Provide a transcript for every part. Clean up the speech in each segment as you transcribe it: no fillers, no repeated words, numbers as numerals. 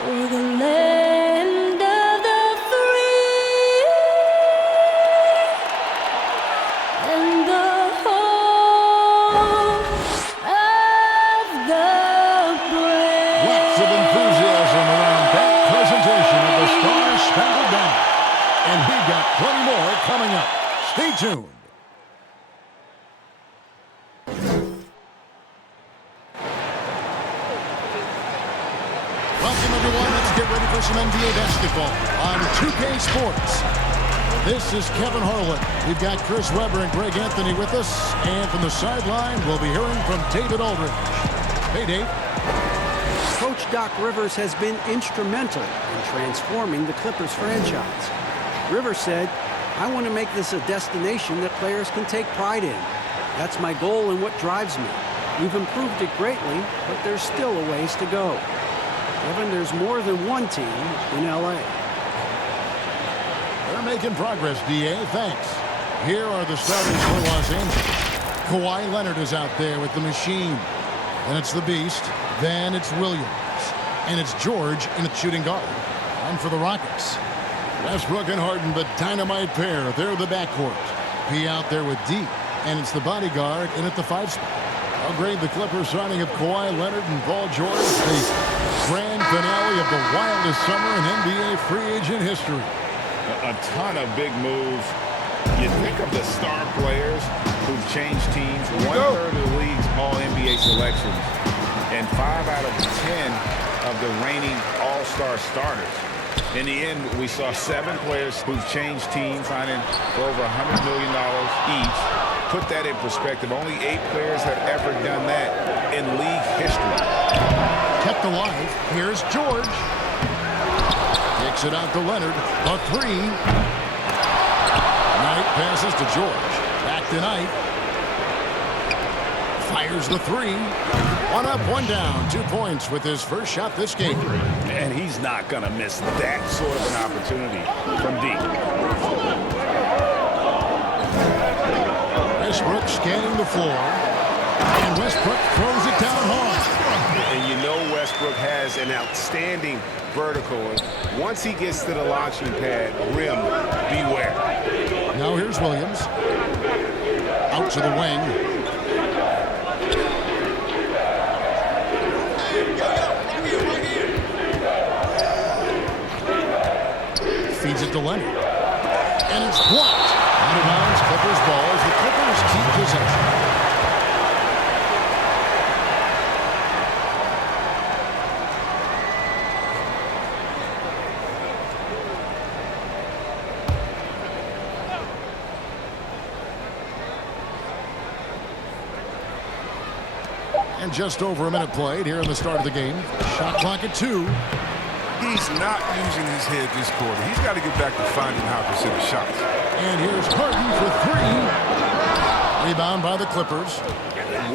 For the land of the free and the home of the brave. Lots of enthusiasm around that presentation of the Star-Spangled Banner. And we've got plenty more coming up. Stay tuned. Welcome, everyone. Let's get ready for some NBA basketball on 2K Sports. This is Kevin Harlan. We've got Chris Webber and Greg Anthony with us. And from the sideline, we'll be hearing from David Aldridge. Hey, Dave. Coach Doc Rivers has been instrumental in transforming the Clippers franchise. Rivers said, "I want to make this a destination that players can take pride in. That's my goal and what drives me. We've improved it greatly, but there's still a ways to go." Kevin, there's more than one team in L.A. They're making progress, D.A. Thanks. Here are the starters for Los Angeles. Kawhi Leonard is out there with the machine. Then it's the Beast. Then it's Williams. And it's George in the shooting guard. And for the Rockets, Westbrook and Harden, the dynamite pair. They're the backcourt. P out there with D. And it's the bodyguard in at the 5 spot. I'll grade the Clippers signing of Kawhi Leonard and Paul George. The grand finale of the wildest summer in NBA free agent history. A ton of big moves. You think of the star players who've changed teams. 1/3 of the league's all-NBA selections. And 5 out of 10 of the reigning all-star starters. In the end, we saw 7 players who've changed teams, signing for over $100 million each. Put that in perspective, only 8 players have ever done that in league history. Kept alive. Here's George. Kicks it out to Leonard. A 3. Knight passes to George. Back to Knight. Fires the 3. 1 up, 1 down. 2 points with his first shot this game. And he's not going to miss that sort of an opportunity from deep. Westbrook scanning the floor. And Westbrook throws it down hard. And you know Westbrook has an outstanding vertical. And once he gets to the launching pad, rim, beware. Now here's Williams. Out to the wing. Feeds it to Leonard. And it's blocked. Out of bounds, Clippers ball as the Clippers keep possession. And just over a minute played here in the start of the game. Shot clock at 2. He's not using his head this quarter. He's got to get back to finding how to consider shots. And here's Harden for 3. Rebound by the Clippers.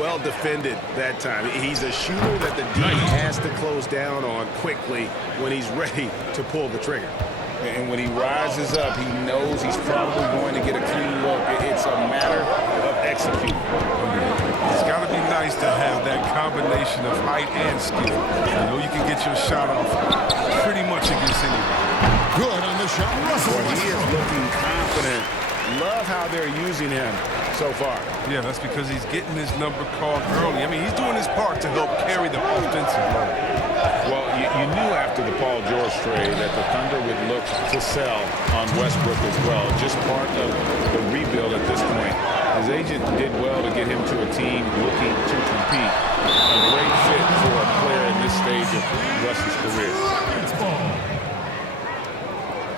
Well defended that time. He's a shooter that the D has to close down on quickly when he's ready to pull the trigger. And when he rises up, he knows he's probably going to get a clean look. It's a matter of executing. It's got to be nice to have that combination of height and skill. You know you can get your shot off pretty much against anybody. Good on the shot. Well, he is looking confident. Love how they're using him so far. Yeah, that's because he's getting his number called early. I mean, he's doing his part to help carry the offensive load. Well, you knew after the Paul George trade that the Thunder would look to sell on Westbrook as well. Just part of the rebuild at this point. His agent did well to get him to a team looking to compete. A great fit for a player in this stage of Russ's career.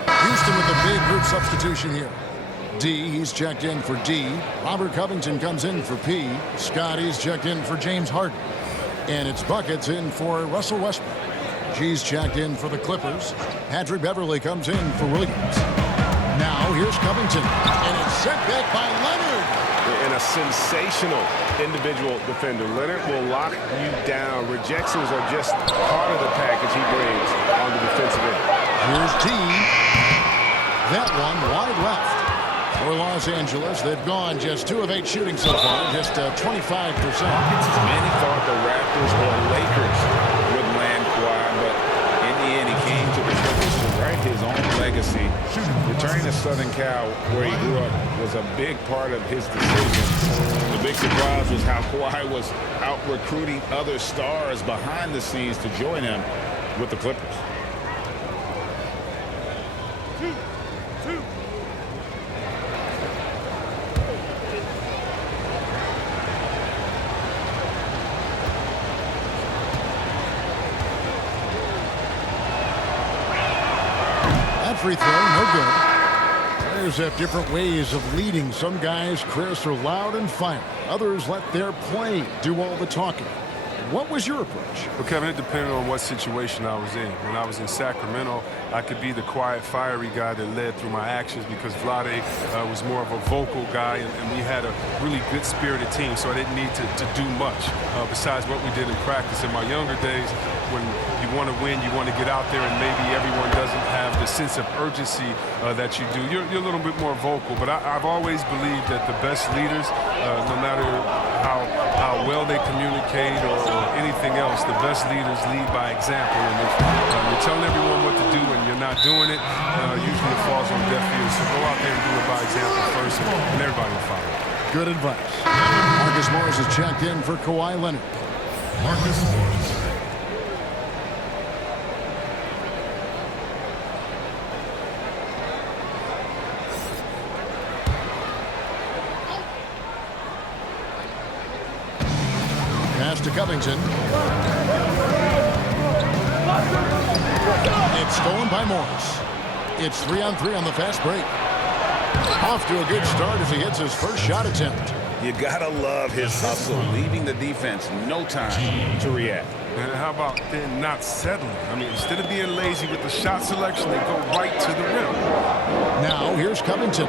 Houston with a big group substitution here. D, he's checked in for D. Robert Covington comes in for P. Scotty's checked in for James Harden. And it's Buckets in for Russell Westbrook. G's checked in for the Clippers. Patrick Beverly comes in for Williams. Now here's Covington. And it's sent back by Leonard. And a sensational individual defender. Leonard will lock you down. Rejections are just part of the package he brings on the defensive end. Here's T. That one wide left. For Los Angeles, they've gone just 2 of 8 shooting so far, just 25%. Many thought the Raptors or Lakers would land Kawhi, but in the end, legacy. Returning to Southern Cal, where he grew up, was a big part of his decision. The big surprise was how Kawhi was out recruiting other stars behind the scenes to join him with the Clippers. Free throw, no good. Players have different ways of leading. Some guys, Chris, are loud and fiery. Others let their play do all the talking. What was your approach? Well, Kevin, it depended on what situation I was in. When I was in Sacramento, I could be the quiet, fiery guy that led through my actions because Vlade was more of a vocal guy, and we had a really good-spirited team, so I didn't need to do much besides what we did in practice. In my younger days, when you want to win, you want to get out there, and maybe everyone doesn't have the sense of urgency that you do. You're a little bit more vocal, but I've always believed that the best leaders, no matter how well they communicate or anything else, the best leaders lead by example. And if you're telling everyone what to do and you're not doing it, usually it falls on deaf ears. So go out there and do it by example first, and everybody will follow. Good advice. Marcus Morris is checked in for Kawhi Leonard. Marcus Morris. Pass to Covington. It's stolen by Morris. It's 3-on-3 on the fast break. Off to a good start as he hits his first shot attempt. You gotta love his hustle, leaving the defense no time to react. And how about then not settling? I mean, instead of being lazy with the shot selection, they go right to the rim. Now here's Covington.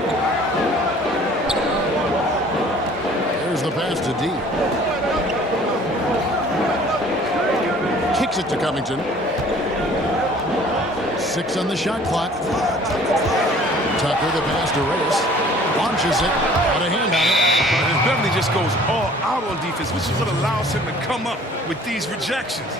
There's the pass to D. Kicks it to Covington. 6 on the shot clock. Tucker, the pass to Reyes. Launches it. Got a hand on it. And Beverly just goes all out on defense, which is what allows him to come up with these rejections.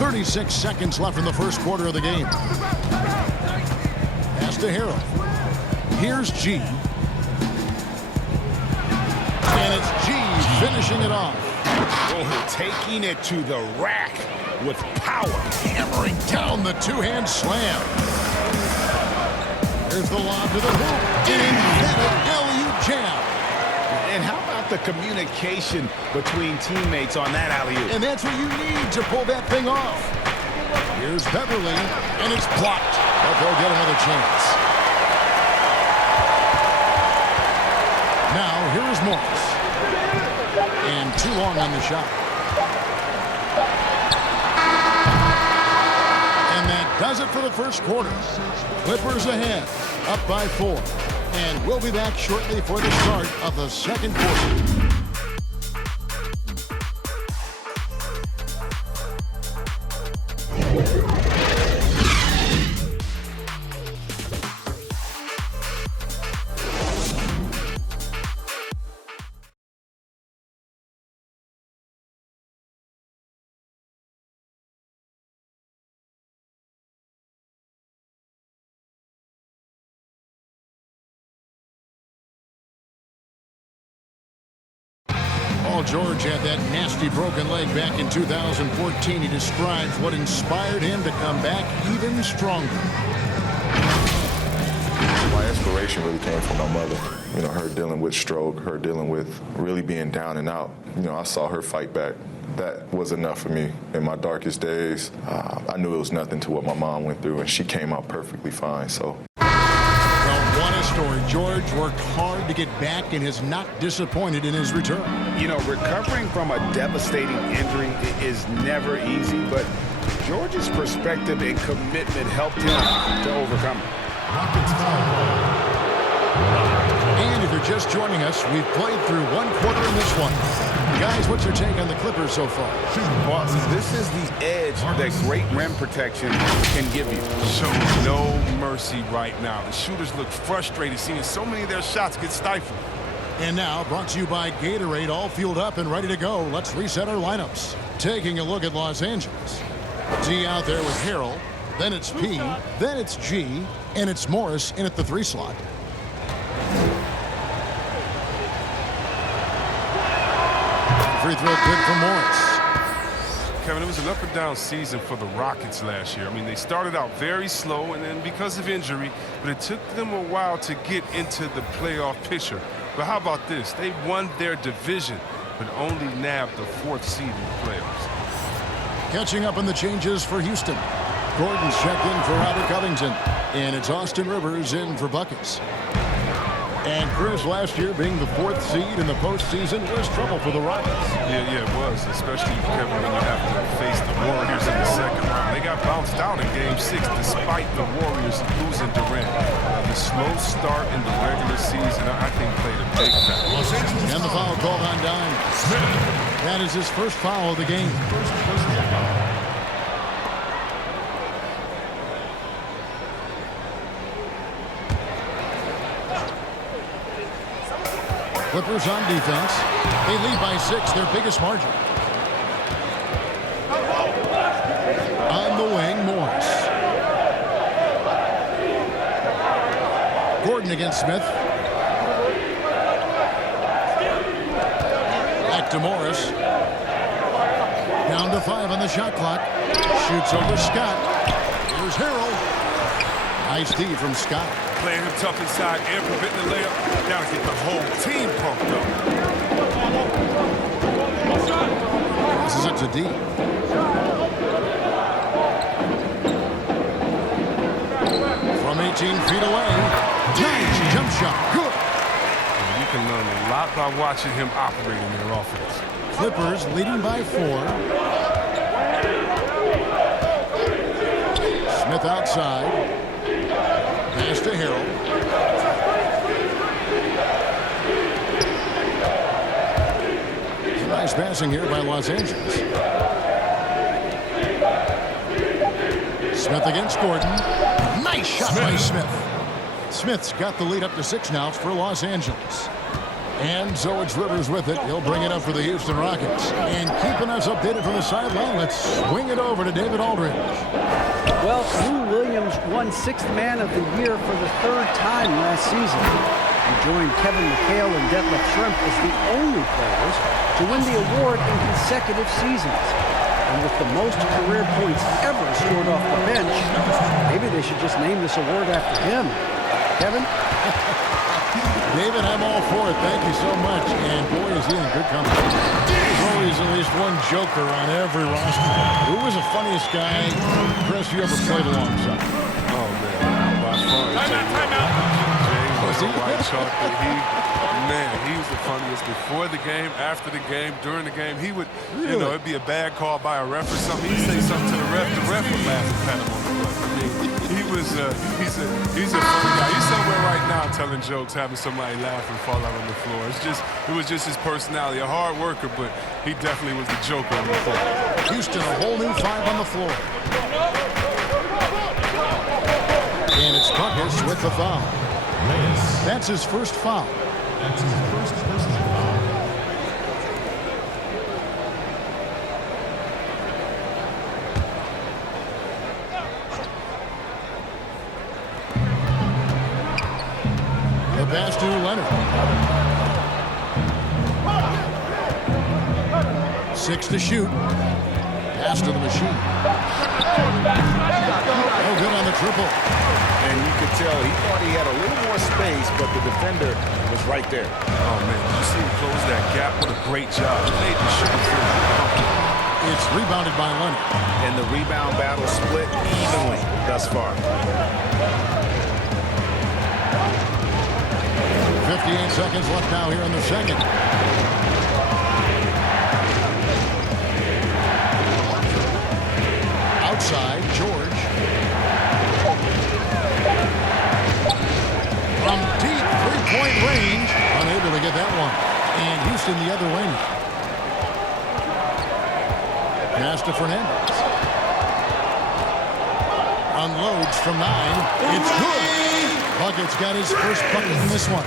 .36 seconds left in the first quarter of the game. Pass to Harold. Here's G. And it's G finishing it off. Oh, taking it to the rack with power. Hammering down the two-hand slam. There's the lob to the hoop. Invented alley-oop jam. And how about the communication between teammates on that alley-oop? And that's what you need to pull that thing off. Here's Beverly, and it's blocked. But they'll get another chance. Now, here is Morris. And too long on the shot. And that does it for the first quarter. Clippers ahead, up by 4. And we'll be back shortly for the start of the second quarter. Paul George had that nasty broken leg back in 2014. He describes what inspired him to come back even stronger. My inspiration really came from my mother. You know, her dealing with stroke, her dealing with really being down and out. You know, I saw her fight back. That was enough for me in my darkest days. I knew it was nothing to what my mom went through, and she came out perfectly fine, so. Well, what a story. George worked hard to get back and has not disappointed in his return. You know, recovering from a devastating injury is never easy, but George's perspective and commitment helped him to overcome it. And if you're just joining us, we've played through one quarter in this one. Guys, what's your take on the Clippers so far? Well, this is the edge that great rim protection can give you. Shows no mercy right now. The shooters look frustrated seeing so many of their shots get stifled. And now, brought to you by Gatorade, all fueled up and ready to go. Let's reset our lineups. Taking a look at Los Angeles. D out there with Harrell. Then it's P. Then it's G. And it's Morris in at the 3 slot. Free throw good for Morris. Kevin, it was an up-and-down season for the Rockets last year. I mean, they started out very slow, and then because of injury, but it took them a while to get into the playoff picture. But how about this? They won their division, but only nabbed the 4th seed in the playoffs. Catching up on the changes for Houston. Gordon's checked in for Robert Covington, and it's Austin Rivers in for buckets. And Chris, last year being the 4th seed in the postseason was trouble for the Rockets. Yeah, it was, especially, Kevin, when you have to face the Warriors in the 2nd round. They got bounced out in Game 6 despite the Warriors losing Durant. The slow start in the regular season, I think, played a big factor. And the foul called on Damus. That is his first foul of the game. Clippers on defense. They lead by 6, their biggest margin. On the wing, Morris. Gordon against Smith. Back to Morris. Down to 5 on the shot clock. Shoots over Scott. Here's Harrell. Nice D from Scott. Playing him tough inside and preventing the layup. Now to get the whole team pumped up. This is it to D. From 18 feet away. Nice jump shot. Good. You can learn a lot by watching him operate in their offense. Clippers leading by 4. Smith outside. Pass to Harrell. Nice passing here by Los Angeles. Smith against Gordon. Nice shot by Smith. Smith's got the lead up to 6 now for Los Angeles. And so it's Rivers with it. He'll bring it up for the Houston Rockets. And keeping us updated from the sideline, let's swing it over to David Aldridge. Well, Lou Williams won 6th Man of the Year for the 3rd time last season. He joined Kevin McHale and Detlef Schrempf as the only players to win the award in consecutive seasons. And with the most career points ever scored off the bench, maybe they should just name this award after him. Kevin? David, I'm all for it. Thank you so much. And boy, is he in good company. There's always at least one joker on every roster. Who was the funniest guy, Chris, you ever played alongside? Oh, man. By far. James was a white chalk, but he was the funniest before the game, after the game, during the game. He would, you know, it'd be a bad call by a ref or something. He'd say something to the ref would laugh and pat him on the butt. I mean, he's a funny guy. He's somewhere right now telling jokes, having somebody laugh and fall out on the floor. It was just his personality. A hard worker, but he definitely was the joker on the floor. Houston, a whole new 5 on the floor. And it's Buckets with the foul. That's his first foul. That's his first personal foul. The pass to Leonard. 6 to shoot. Pass to the machine. Oh, good on the triple. And you could tell he thought he had a little more space, but the defender was right there. Oh, man, did you see him close that gap? What a great job. Made the shot. It's rebounded by Leonard. And the rebound battle split evenly thus far. 58 seconds left now here in the second. Outside, George. From deep three-point range, unable to get that one. And Houston the other way. Pass to Fernandez. Unloads from 9. It's good. Bucket's got his first bucket in this one.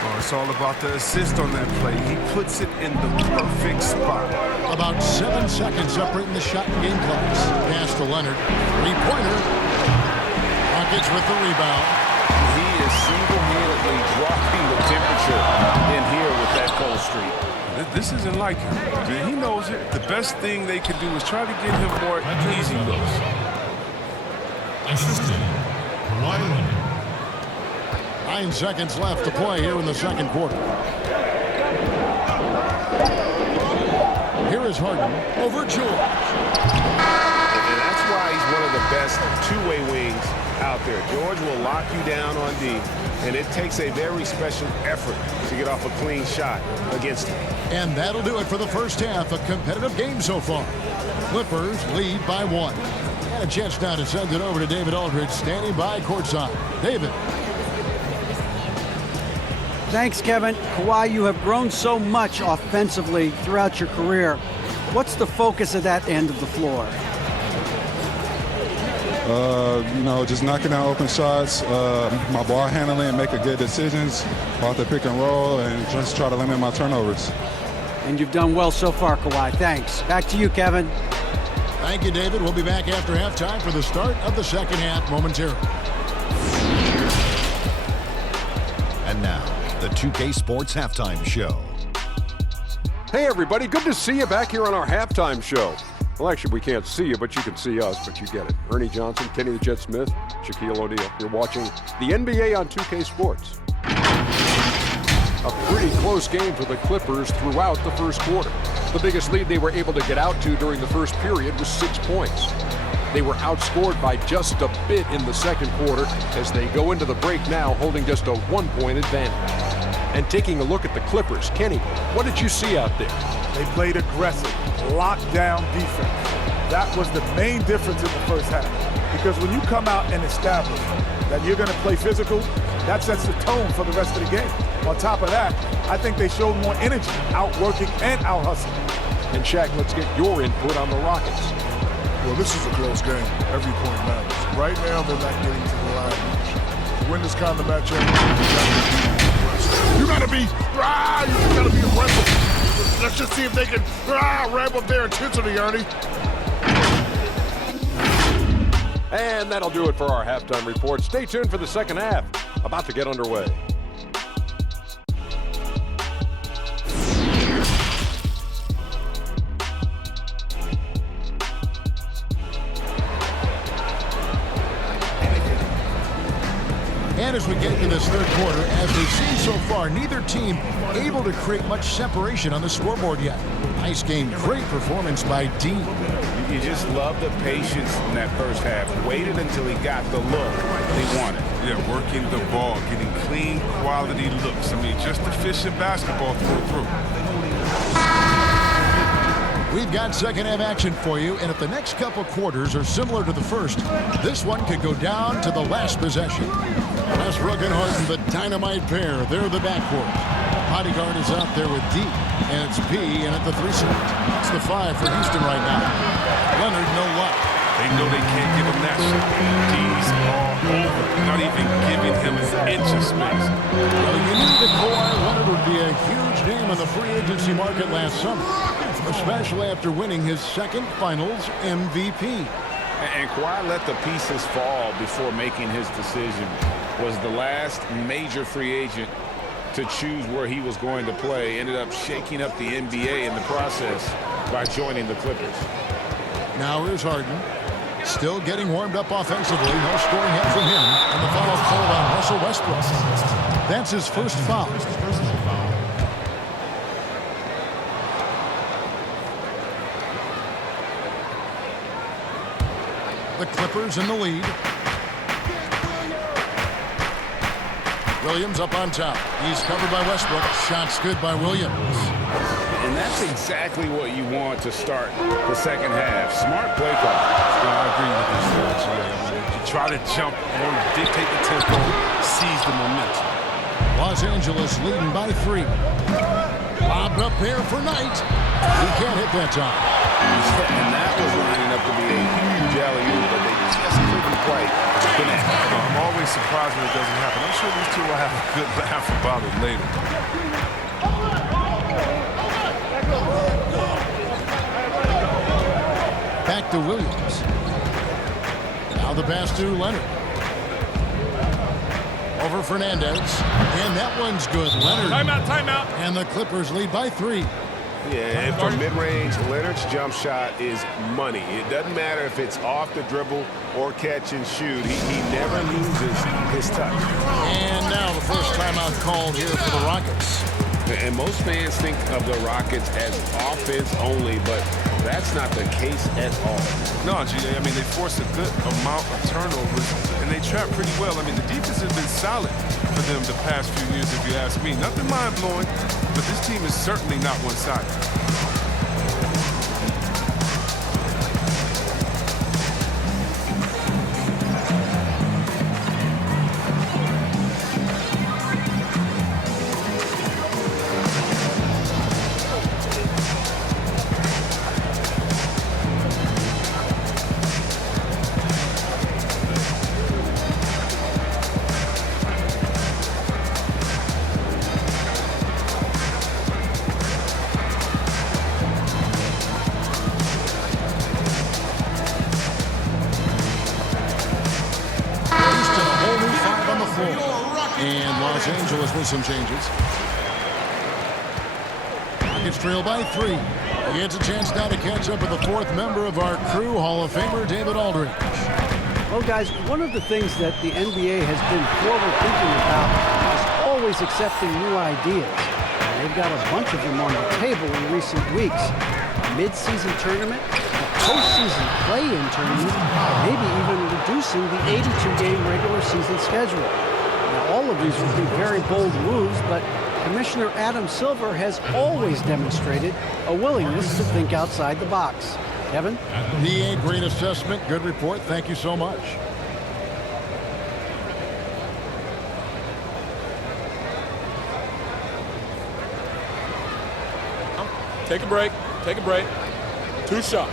Oh, it's all about the assist on that play. He puts it in the perfect spot. About 7 seconds separating the shot and game clocks. Pass to Leonard. Three-pointer. Rockets with the rebound. He is single-handedly dropping the temperature in here with that cold streak. This isn't like him. He knows it. The best thing they can do is try to get him more easy looks. Assistant, Kawhi Leonard. 9 seconds left to play here in the second quarter. Here is Harden over George. And that's why he's one of the best two-way wings out there. George will lock you down on D, and it takes a very special effort to get off a clean shot against him. And that'll do it for the first half. A competitive game so far. Clippers lead by 1. And a chance now to send it over to David Aldridge, standing by courtside. David. Thanks, Kevin. Kawhi, you have grown so much offensively throughout your career. What's the focus of that end of the floor? Just knocking down open shots, my ball handling, making good decisions off the pick and roll, and just try to limit my turnovers. And you've done well so far, Kawhi. Thanks. Back to you, Kevin. Thank you, David. We'll be back after halftime for the start of the second half momentarily. And now, the 2K Sports Halftime Show. Hey, everybody. Good to see you back here on our halftime show. Well, actually, we can't see you, but you can see us, but you get it. Ernie Johnson, Kenny the Jet Smith, Shaquille O'Neal. You're watching the NBA on 2K Sports. A pretty close game for the Clippers throughout the first quarter. The biggest lead they were able to get out to during the first period was 6 points. They were outscored by just a bit in the second quarter as they go into the break now holding just a 1-point advantage. And taking a look at the Clippers, Kenny, what did you see out there? They played aggressive, lockdown defense. That was the main difference in the first half. Because when you come out and establish that you're going to play physical, that sets the tone for the rest of the game. On top of that, I think they showed more energy, outworking and out-hustling. And Shaq, let's get your input on the Rockets. Well, this is a close game. Every point matters. Right now, they're not getting to the line much. To win this kind of matchup, you gotta be aggressive. Let's just see if they can ramp up their intensity, Ernie. And that'll do it for our halftime report. Stay tuned for the second half. About to get underway. And as we get into this third quarter, as we've seen so far, neither team able to create much separation on the scoreboard yet. Nice game, great performance by D. You just love the patience in that first half. Waited until he got the look they wanted. Yeah, working the ball, getting clean, quality looks. I mean, just efficient basketball through and through. We've got second half action for you, and if the next couple quarters are similar to the first, this one could go down to the last possession. Westbrook and Harden, the dynamite pair. They're the backcourt. Bodyguard is out there with D, and it's P in at the 3 slot. It's the 5 for Houston right now. Leonard, no luck. They know they can't give him that shot. D's all over, not even giving him an inch of space. Well, you knew that Kawhi Leonard would be a huge name on the free agency market last summer, especially after winning his second Finals MVP. And Kawhi let the pieces fall before making his decision. Was the last major free agent to choose where he was going to play. Ended up shaking up the NBA in the process by joining the Clippers. Now here's Harden. Still getting warmed up offensively. No scoring yet from him. And the foul called on Russell Westbrook. That's his first foul. The Clippers in the lead. Williams up on top. He's covered by Westbrook. Shots good by Williams. And that's exactly what you want to start the second half. Smart play call. I agree with this, Coach. You try to jump on, dictate the tempo, seize the momentum. Los Angeles leading by 3. Lobbed up there for Knight. He can't hit that time. And that was lining up to be a huge alley-oop, but they just couldn't quite looking at. I'm always surprised when it doesn't happen. I'm sure these two will have a good laugh about it later. Back to Williams. Now the pass to Leonard. Over Fernandez. And that one's good. Leonard. Timeout. And the Clippers lead by 3. Yeah, and from mid-range, Leonard's jump shot is money. It doesn't matter if it's off the dribble or catch and shoot. He never loses his touch. And now the first timeout called here for the Rockets. And most fans think of the Rockets as offense only, but that's not the case at all. No, G, I mean, they force a good amount of turnovers, and they trap pretty well. I mean, the defense has been solid for them the past few years, if you ask me. Nothing mind-blowing, but this team is certainly not one-sided. And Los Angeles with some changes. Rockets trail by 3. He gets a chance now to catch up with the 4th member of our crew, Hall of Famer David Aldridge. Well, guys, one of the things that the NBA has been forward-thinking about is always accepting new ideas. And they've got a bunch of them on the table in recent weeks. A mid-season tournament, a postseason play-in tournament, maybe even reducing the 82-game regular season schedule. Now, all of these would be very bold moves, but Commissioner Adam Silver has always demonstrated a willingness to think outside the box. Kevin? The great assessment. Good report. Thank you so much. Take a break. 2 shots.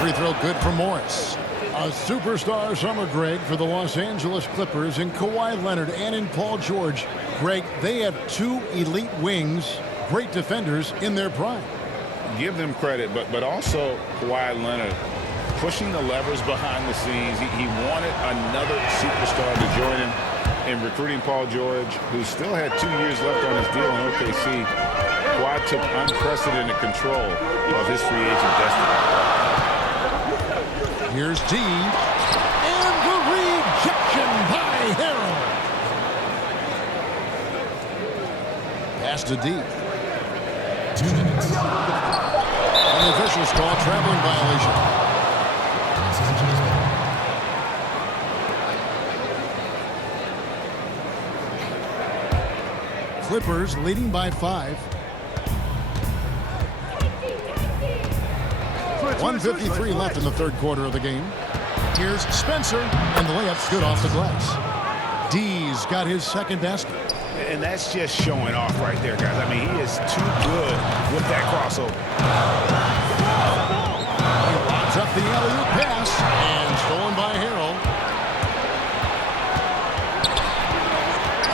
Free throw good for Morris. A superstar summer, Greg, for the Los Angeles Clippers in Kawhi Leonard and in Paul George. Greg, they have 2 elite wings, great defenders in their prime. Give them credit, but also Kawhi Leonard pushing the levers behind the scenes. He wanted another superstar to join him in recruiting Paul George, who still had 2 years left on his deal in OKC. Kawhi took unprecedented control of his free agent destiny. Here's D. And the rejection by Harrell. Pass to D. 2 minutes. And the officials call traveling violation. Clippers leading by 5. 1:53 left in the 3rd quarter of the game. Here's Spencer, and the layup's good off the glass. D's got his 2nd basket. And that's just showing off right there, guys. I mean, he is too good with that crossover. He lobs up the alley-oop pass, and stolen by Harrell.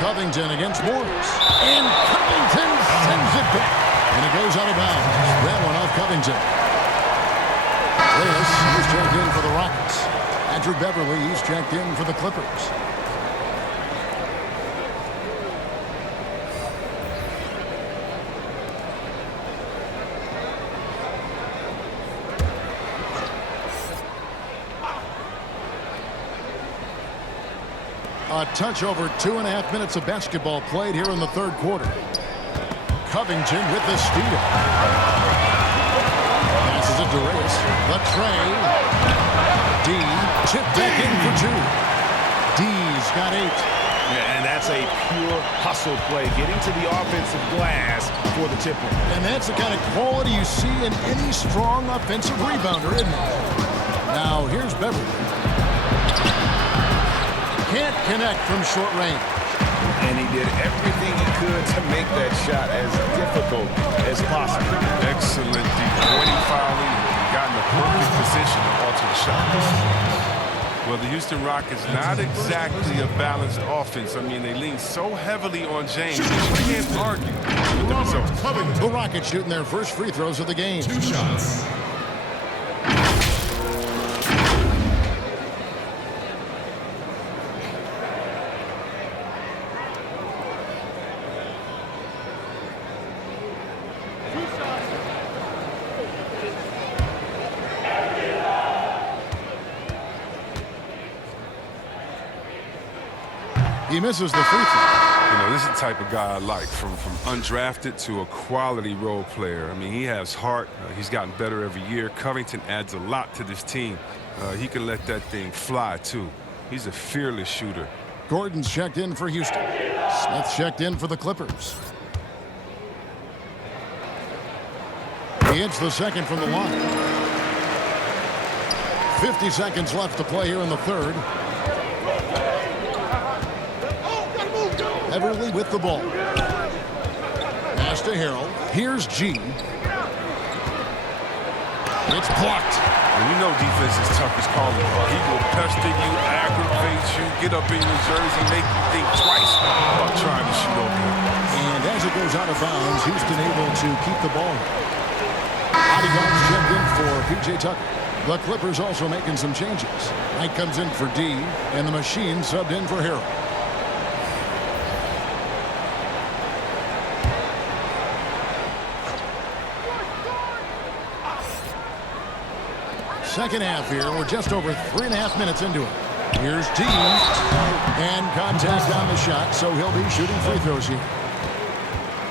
Covington against Morris. And Covington sends it back. And it goes out of bounds. That one off Covington. He's checked in for the Rockets. Andrew Beverly, he's checked in for the Clippers. A touch over 2.5 minutes of basketball played here in the 3rd quarter. Covington with the steal. Passes it to Reyes. The tray. D chipped back in for 2. D's got 8. Yeah, and that's a pure hustle play, getting to the offensive glass for the tip. And that's the kind of quality you see in any strong offensive rebounder, isn't it? Now here's Beverly. Can't connect from short range. And he did everything he could to make that shot as difficult as possible. Excellent deep pointing fouling. He got in the perfect position to alter the shot. Well, the Houston Rockets not exactly a balanced offense. I mean, they lean so heavily on James. You can't argue with the results. The Rockets shooting their first free throws of the game. 2 shots. He misses the free throw. You know, this is the type of guy I like, from undrafted to a quality role player. I mean, he has heart. He's gotten better every year. Covington adds a lot to this team. He can let that thing fly, too. He's a fearless shooter. Gordon's checked in for Houston. Smith checked in for the Clippers. He hits the second from the line. 50 seconds left to play here in the third. Everly with the ball. Pass to Harrell. Here's G. It's blocked. And you know defense is tough as calling. He will pester you, aggravate you, get up in your jersey, make you think twice about trying to shoot over him. And as it goes out of bounds, Houston able to keep the ball. Bodyguards checked in for P.J. Tucker. The Clippers also making some changes. Knight comes in for D, and the machine subbed in for Harrell. Second half here. We're just over 3.5 minutes into it. Here's D. And contact on the shot, so he'll be shooting free throws here.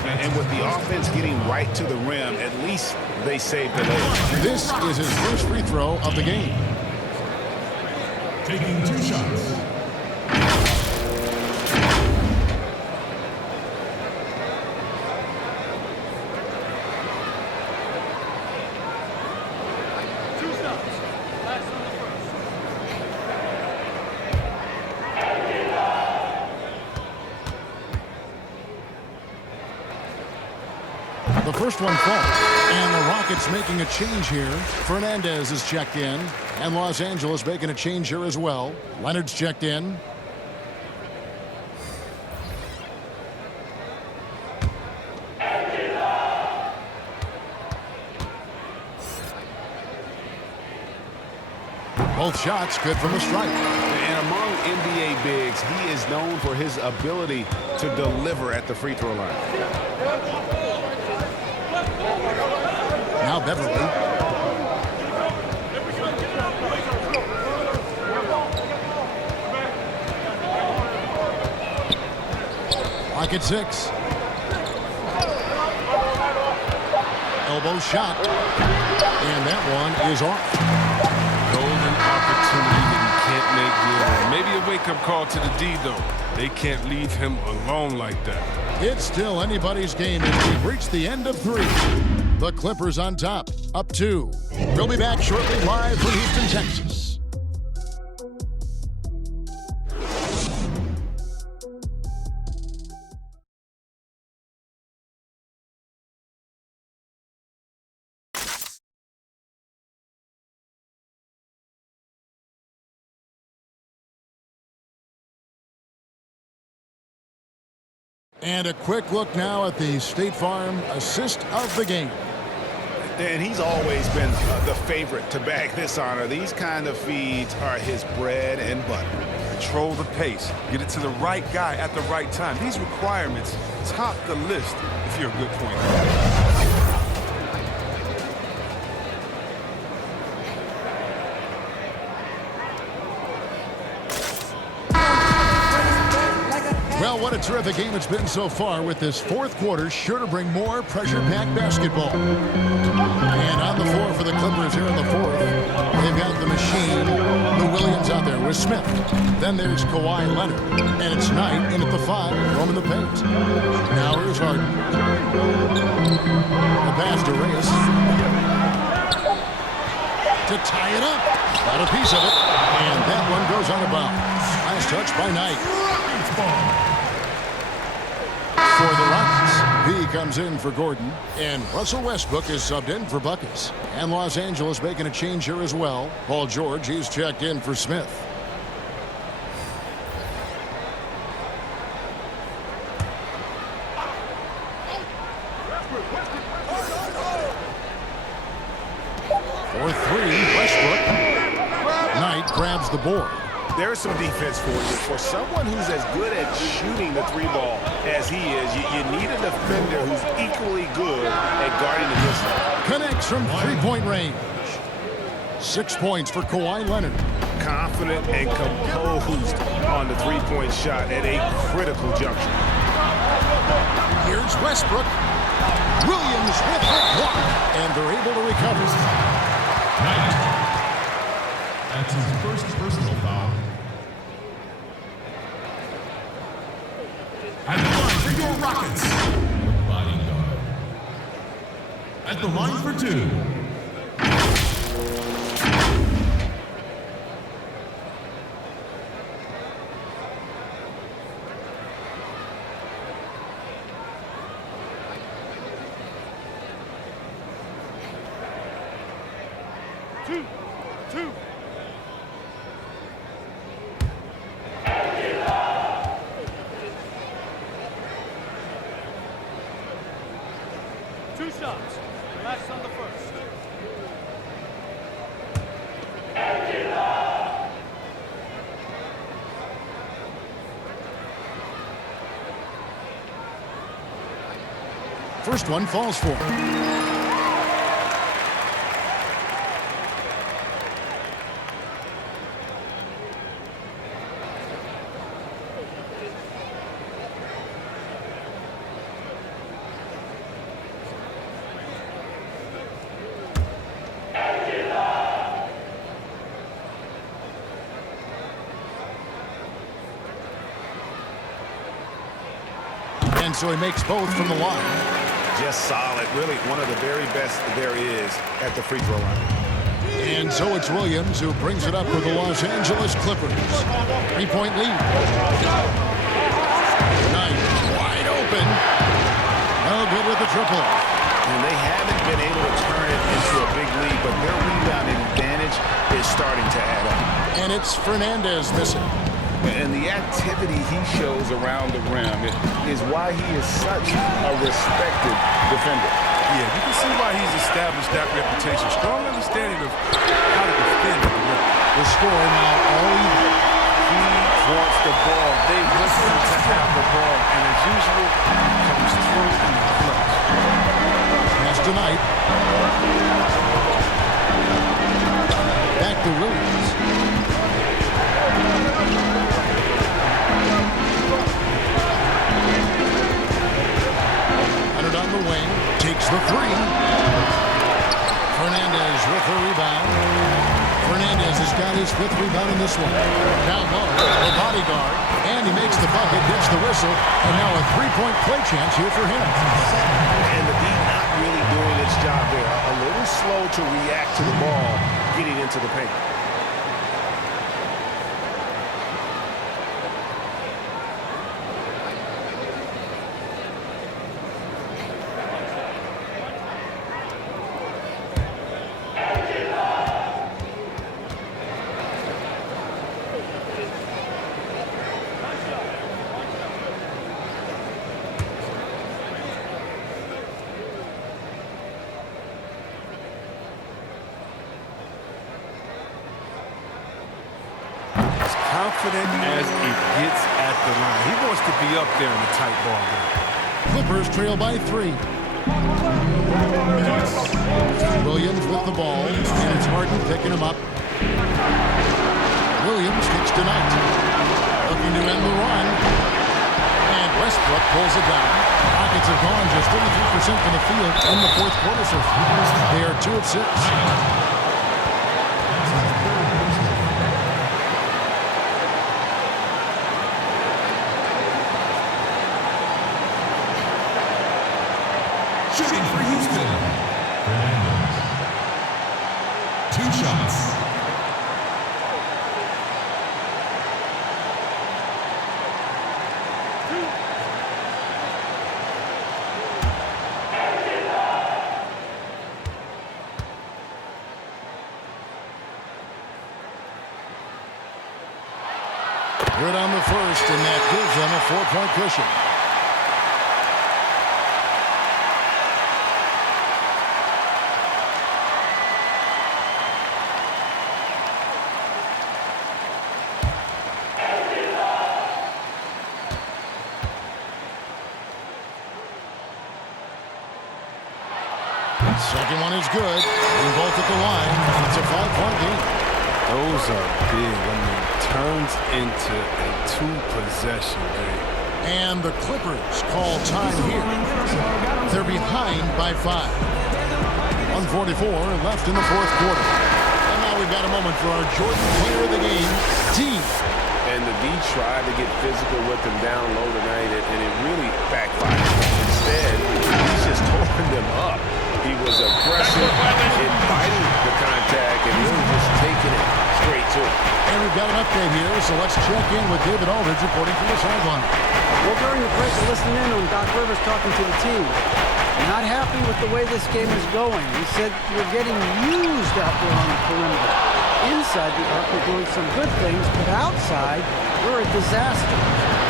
And with the offense getting right to the rim, at least they saved the lead. This is his first free throw of the game. Taking 2 shots. The first one falls, and the Rockets making a change here. Fernandez is checked in, and Los Angeles making a change here as well. Leonard's checked in. Both shots good from the stripe. And among NBA bigs, he is known for his ability to deliver at the free throw line. Now Beverly. Lock at 6. Elbow shot. And that one is off. Golden opportunity that he can't make good. Maybe a wake-up call to the D, though. They can't leave him alone like that. It's still anybody's game as we've reached the end of 3. The Clippers on top, up 2. We'll be back shortly live from Houston, Texas. And a quick look now at the State Farm assist of the game. And he's always been the favorite to bag this honor. These kind of feeds are his bread and butter. Control the pace. Get it to the right guy at the right time. These requirements top the list if you're a good point guard. Well, what a terrific game it's been so far, with this fourth quarter sure to bring more pressure-packed basketball. And on the floor for the Clippers here in the fourth, they've got the machine, the Williams out there with Smith. Then there's Kawhi Leonard, and it's Knight in at the 5, roaming the paint. Now here's Harden. The pass to Reyes. To tie it up. Got a piece of it, and that one goes out of bounds. Nice touch by Knight. comes in for Gordon, and Russell Westbrook is subbed in for Buckets. And Los Angeles making a change here as well. Paul George, he's checked in for Smith. For three, Westbrook. Knight grabs the board. There's some defense for you. For someone who's as good at shooting the three ball as he is, you need a defender who's equally good at guarding the distance. Connects from three-point range. 6 points for Kawhi Leonard. Confident and composed on the three-point shot at a critical juncture. Here's Westbrook. Williams with the block, and they're able to recover. That's his first personal foul. At the line for your Rockets, bodyguard. At the line for two. Two shots. Last on the first. First one falls for. And so he makes both from the line. Just solid. Really one of the very best there is at the free throw line. And so it's Williams who brings it up for the Los Angeles Clippers. 3-point lead. Knight wide open. No good with the triple. And they haven't been able to turn it into a big lead, but their rebounding advantage is starting to add up. And it's Fernandez missing. And the activity he shows around the rim is why he is such a respected defender. Yeah, you can see why he's established that reputation. Strong understanding of how to defend at the rim. The score now all even. He wants the ball. They want him to have the ball. And as usual, comes through in the clutch. Pass tonight. Back to Williams. Leonard on the wing. Takes the three. Fernandez with the rebound. Fernandez has got his 5th rebound in this one. Down low, the bodyguard. And he makes the bucket, gets the whistle. And now a 3-point play chance here for him. And the beat not really doing its job there. A little slow to react to the ball getting into the paint. Confident as it gets at the line. He wants to be up there in the tight ball game. Clippers trail by 3. Williams with the ball, and it's Harden picking him up. Williams kicks to Knight. Looking to end the run. And Westbrook pulls it down. Rockets have gone just 33% from the field in the 4th quarter so far. They are 2 of 6. Shooting for Houston. Fernandez. 2 shots. Good on the first, and that gives them a 4-point cushion. Second one is good. And both at the line. And it's a 5-point game. Those are big. I mean, turns into a 2-possession game. And the Clippers call time here. They're behind by 5. 1:44 left in the fourth quarter. And now we've got a moment for our Jordan player of the game, D. And the D tried to get physical with him down low tonight, and it really backfired. Instead, he's just tore them up. He was aggressive in fighting the contact and really just taking it straight to it. And we've got an update here, so let's check in with David Aldridge reporting from the sideline. Well, during the break, listening in on Doc Rivers talking to the team. Not happy with the way this game is going. He said we're getting used out there on the perimeter. Inside the arc, we're doing some good things, but outside, we're a disaster.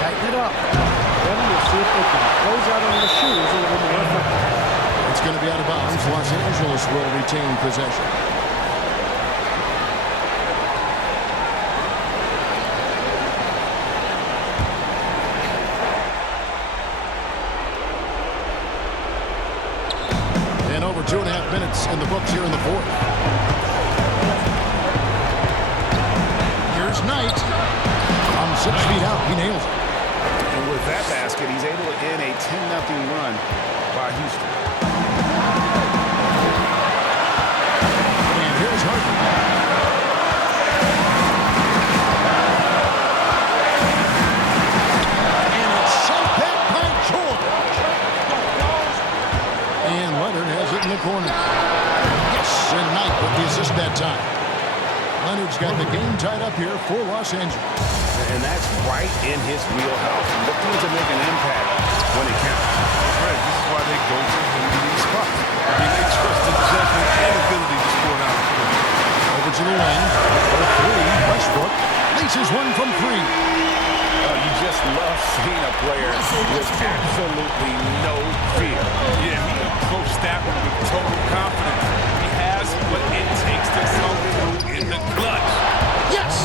Tighten it up. Then we'll see if they can close out on the shooters a little more effectively. It's going to be out of bounds. Los Angeles will retain possession. And over 2.5 minutes in the books here in the fourth. Here's Knight. From 6 feet out, he nails it. And with that basket, he's able to end a 10-0 run by Houston. And here's Harden. And it's sent back by George. And Leonard has it in the corner. Yes, and Knight with the assist that time. Leonard's got the game tied up here for Los Angeles. And that's right in his wheelhouse. Looking to make an impact when it counts. Right, this is why they go to him in these spots. I mean, they trust his judgment and ability to score out of the Over to the wing. For 3, Westbrook laces one from 3. You just love seeing a player with absolutely no fear. Yeah, he approached that one with total confidence. He has what it takes to come through in the clutch. Yes!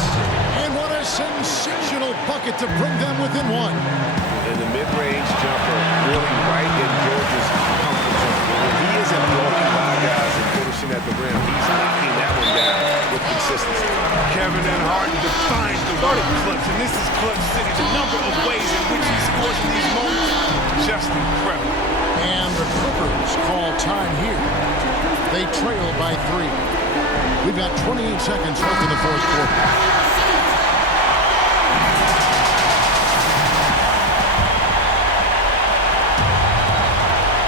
And what a sensational bucket to bring them within 1. And the mid-range jumper really right in George's comfort zone. When he isn't blowing by guys and finishing at the rim, he's knocking that one down with consistency. Kevin and Harden defines the word clutch, and this is Clutch City. The number of ways in which he scores in these moments, just incredible. And the Clippers call time here. They trail by 3. We've got 28 seconds left in the fourth quarter.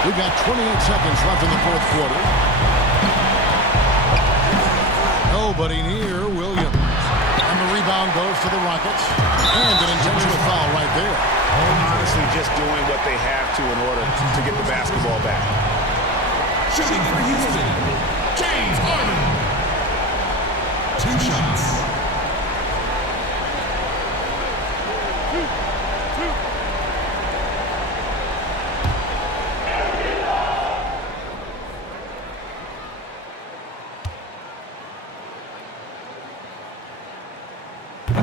We've got 28 seconds left in the fourth quarter. Nobody near Williams. And the rebound goes to the Rockets. And an intentional foul right there. Honestly, just doing what they have to in order to get the basketball back. Shooting for Houston, James Harden. 2 shots.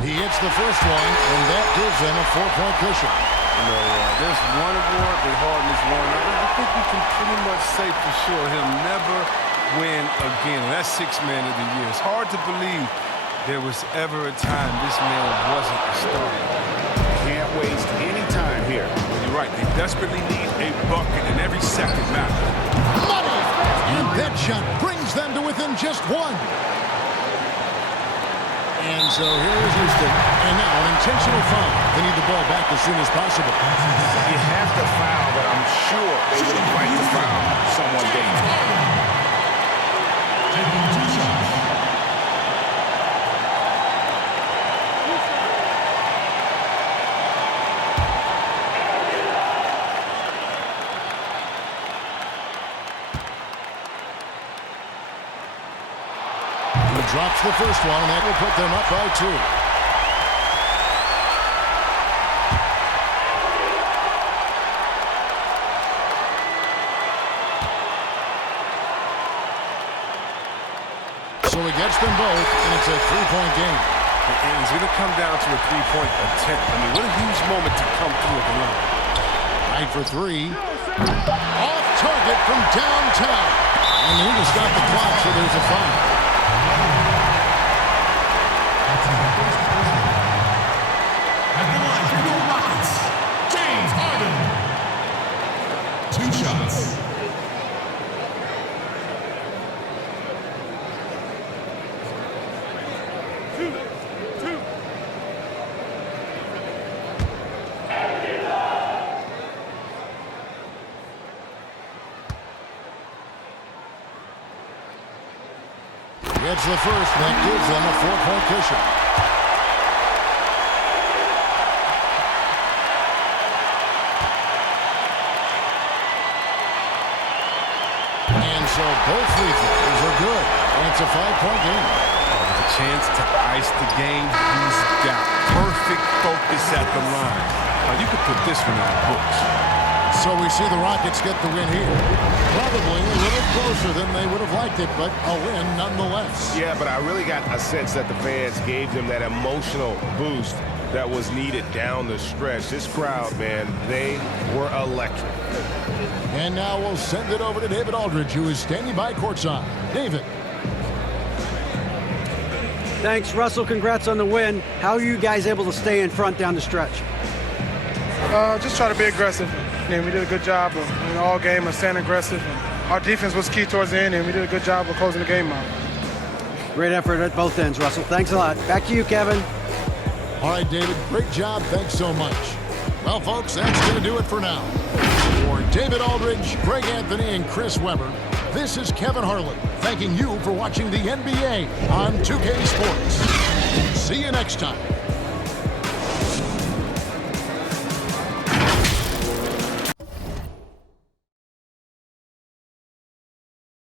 He hits the first one, and that gives them a 4-point cushion. You know, there's one award that Harden has won. I think we can pretty much say for sure he'll never win again. And that's 6th man of the year. It's hard to believe there was ever a time this man wasn't a starter. Can't waste any time here. You're right. They desperately need a bucket, and every second matters. Money! And that shot brings them to within just 1. And so here's Houston. And now an intentional foul. They need the ball back as soon as possible. You have to foul, but I'm sure they would have liked to foul someone different. Taking 2 shots. Drops the first one, and that will put them up by 2. gets them both, and it's a three-point game. And it's going to come down to a three-point attempt. I mean, what a huge moment to come through at the line. Right for three. Off target from downtown. And he just got the clock, so there's a foul. At the line for your Rockets, James Harden. 2 shots. Gets the first, and that gives them a 4-point cushion. And so both free throws are good. And it's a 5-point game. With a chance to ice the game, he's got perfect focus at the line. Now, you could put this one in the books. So we see the Rockets get the win here. Probably a little closer than they would have liked it, but a win nonetheless. Yeah, but I really got a sense that the fans gave them that emotional boost that was needed down the stretch. This crowd, man, they were electric. And now we'll send it over to David Aldridge, who is standing by courtside. David. Thanks, Russell. Congrats on the win. How are you guys able to stay in front down the stretch? Just try to be aggressive. And we did a good job of all game of staying aggressive. And our defense was key towards the end, and we did a good job of closing the game out. Great effort at both ends, Russell. Thanks a lot. Back to you, Kevin. All right, David. Great job. Thanks so much. Well, folks, that's going to do it for now. For David Aldridge, Greg Anthony, and Chris Webber, this is Kevin Harlan thanking you for watching the NBA on 2K Sports. See you next time.